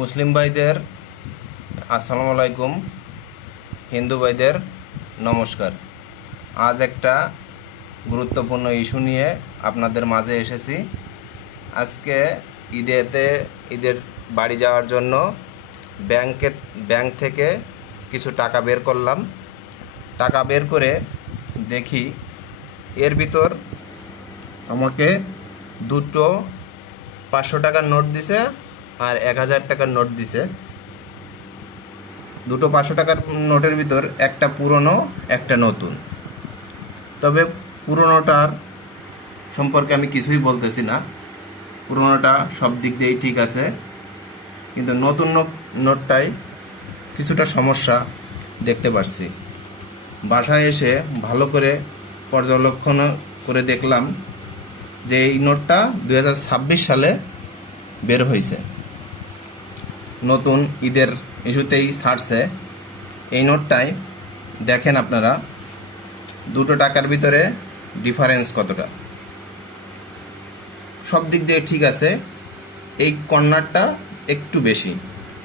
মুসলিম ভাইদের আসসালামু আলাইকুম, হিন্দু ভাইদের নমস্কার। আজ একটা গুরুত্বপূর্ণ ইস্যু নিয়ে আপনাদের মাঝে এসেছি। আজকে ঈদের বাড়ি যাওয়ার জন্য ব্যাংক থেকে কিছু টাকা বের করলাম। টাকা বের করে দেখি এর ভিতর আমাকে দুটো 500 টাকার নোট দিছে আর 1000 টাকার নোট দিছে। দুটো 500 টাকার নোটের ভিতর একটা পুরনো একটা নতুন। তবে পুরনোটার সম্পর্কে আমি কিছুই বলতেছি না, পুরনোটা সব দিক দিয়েই ঠিক আছে, কিন্তু নতুন নোটটাই কিছুটা সমস্যা দেখতে পাচ্ছি। বাসায় এসে ভালো করে পর্যবেক্ষণ করে দেখলাম যে এই নোটটা 2026 সালে বের হয়েছে, নতুন ঈদের ইস্যুতেই ছাড়ছে। এই নোটটায় দেখেন আপনারা দুটো টাকার ভিতরে ডিফারেন্স কতটা। সব দিক দিয়ে ঠিক আছে, এই কর্নারটা একটু বেশি।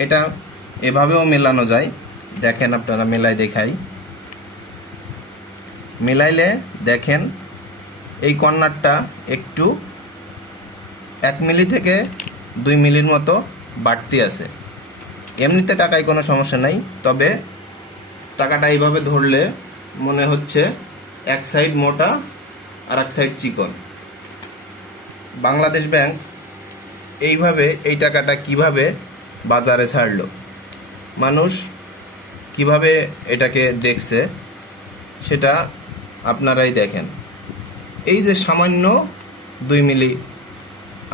এটা এভাবেও মেলানো যায়, দেখেন আপনারা দেখাই। মেলাইলে দেখেন এই কর্নারটা একটু 1 মিলি থেকে 2 মিলির মতো বাড়তি আছে। এমনিতে টাকায় কোনো সমস্যা নাই, তবে টাকাটা এইভাবে ধরলে মনে হচ্ছে এক সাইড মোটা আর এক সাইড চিকন। বাংলাদেশ ব্যাংক এইভাবে এই টাকাটা কিভাবে বাজারে ছাড়লো, মানুষ কিভাবে এটাকে দেখছে সেটা আপনারাই দেখেন। এই যে সামান্য 2 মিলি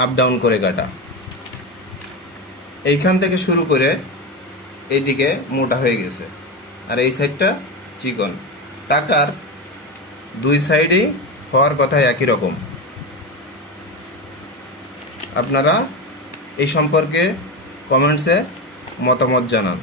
আপ ডাউন করে কাটা, এইখান থেকে শুরু করে এইদিকে মোটা হয়ে গেছে আর এই সাইডটা চিকন। টাকার দুই সাইডেই হওয়ার কথা একই রকম। আপনারা এই সম্পর্কে কমেন্টসে মতামত জানান।